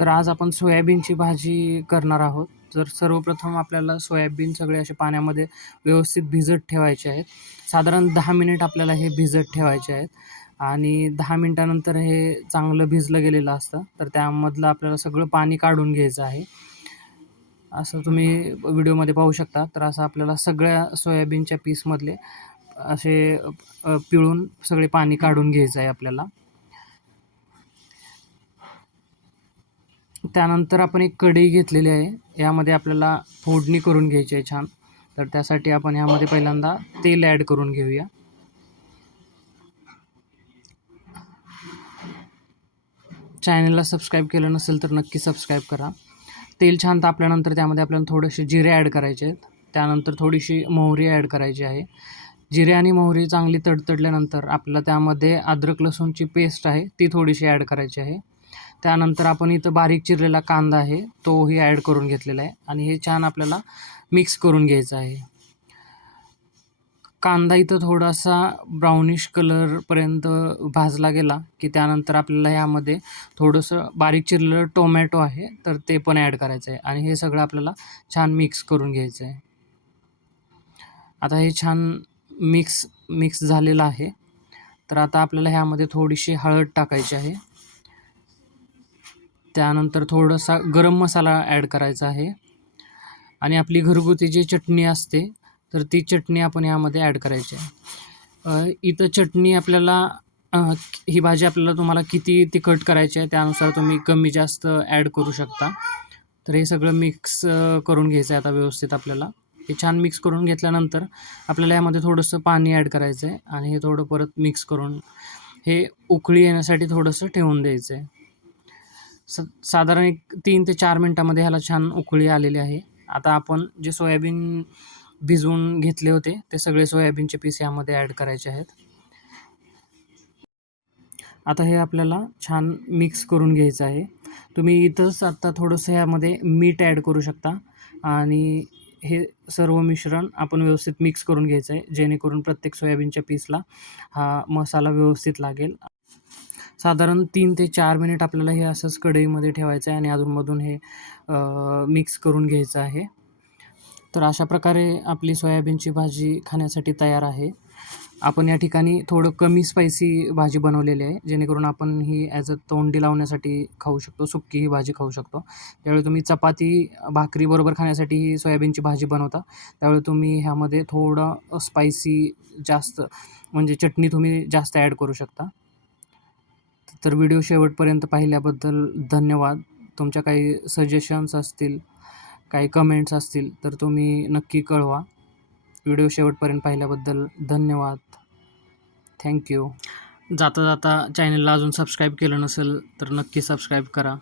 तर आज आपण सोयाबीनची भाजी करणार आहोत. तर सर्वप्रथम आपल्याला सोयाबीन सगळे असे पाण्यामध्ये व्यवस्थित भिजत ठेवायचे आहेत. साधारण दहा मिनिट आपल्याला हे भिजत ठेवायचे आहेत. आणि दहा मिनटानंतर हे चांगलं भिजलं गेलेलं असतं. तर त्यामधलं आपल्याला सगळं पाणी काढून घ्यायचं आहे. असं तुम्ही व्हिडिओमध्ये पाहू शकता. तर असं आपल्याला सगळ्या सोयाबीनच्या पीसमधले असे पिळून सगळे पाणी काढून घ्यायचं आहे आपल्याला. त्यानंतर आपण एक कढई घेतलेली आहे. यामध्ये आपल्याला फोडणी करून घ्यायची आहे छान. तर त्यासाठी आपण यामध्ये पहिल्यांदा तेल ॲड करून घेऊया. चॅनलला सबस्क्राईब केलं नसेल तर नक्की सबस्क्राईब करा. तेल छान तापल्यानंतर त्यामध्ये आपल्याला थोडेसे जिरे ॲड करायचे आहेत. त्यानंतर थोडीशी मोहरी ॲड करायची आहे. जिरे आणि मोहरी चांगली तडतडल्यानंतर आपल्याला त्यामध्ये अद्रक लसूणची पेस्ट आहे ती थोडीशी ॲड करायची आहे. त्यानंतर आपण इथं बारीक चिरलेला कांदा आहे तोही ॲड करून घेतलेला आहे आणि हे छान आपल्याला मिक्स करून घ्यायचं आहे. कांदा इथं थोडासा ब्राउनिश कलरपर्यंत भाजला गेला की त्यानंतर आपल्याला ह्यामध्ये थोडंसं बारीक चिरलेलं टोमॅटो आहे तर ते पण ॲड करायचं आहे आणि हे सगळं आपल्याला छान मिक्स करून घ्यायचं आहे. आता हे छान मिक्स मिक्स झालेलं आहे. तर आता आपल्याला ह्यामध्ये थोडीशी हळद टाकायची आहे. त्यानंतर थोडासा गरम मसाला ॲड करायचा आहे. आणि आपली घरगुती जी चटणी असते तर ती चटणी आपण यामध्ये ॲड करायची आहे. इथं चटणी आपल्याला ही भाजी आपल्याला तुम्हाला किती तिखट करायची आहे त्यानुसार तुम्ही कमी जास्त ॲड करू शकता. तर हे सगळं मिक्स करून घ्यायचं आहे आता व्यवस्थित आपल्याला. हे छान मिक्स करून घेतल्यानंतर आपल्याला यामध्ये थोडंसं पाणी ॲड करायचं आहे. आणि हे थोडं परत मिक्स करून हे उकळी येण्यासाठी थोडंसं ठेवून द्यायचं आहे. स साधारण एक तीन ते चार मिनटामध्ये ह्याला छान उकळी आलेली आहे. आता आपण जे सोयाबीन भिजवून घेतले होते ते सगळे सोयाबीनचे पीस यामध्ये ॲड करायचे आहेत. आता हे आपल्याला छान मिक्स करून घ्यायचं आहे. तुम्ही इथंच आत्ता थोडंसं ह्यामध्ये मीठ ॲड करू शकता. आणि हे सर्व मिश्रण आपण व्यवस्थित मिक्स करून घ्यायचं आहे जेणेकरून प्रत्येक सोयाबीनच्या पीसला हा मसाला व्यवस्थित लागेल. साधारण तीन ते चार मिनिट आपल्याला हे असंच कढईमध्ये ठेवायचं आहे आणि अधूनमधून हे मिक्स करून घ्यायचं आहे. तर अशा प्रकारे आपली सोयाबीनची भाजी खाण्यासाठी तयार आहे. आपण या ठिकाणी थोडं कमी स्पायसी भाजी बनवलेली आहे जेणेकरून आपण ही ॲज अ तोंडी लावण्यासाठी खाऊ शकतो सुक्की ही भाजी खाऊ शकतो. त्यावेळी तुम्ही चपाती भाकरीबरोबर खाण्यासाठी ही सोयाबीनची भाजी बनवता. त्यावेळी तुम्ही ह्यामध्ये थोडं स्पायसी जास्त म्हणजे चटणी तुम्ही जास्त ॲड करू शकता. तर व्हिडिओ शेवटपर्यंत पाहिल्याबद्दल धन्यवाद. तुमच्या काही सजेशन्स असतील काही कमेंट्स असतील तर तुम्ही नक्की कळवा. व्हिडिओ शेवटपर्यंत पाहिल्याबद्दल धन्यवाद. थँक्यू जाता जाता चॅनलला अजून सबस्क्राईब केलं नसेल तर नक्की सबस्क्राईब करा.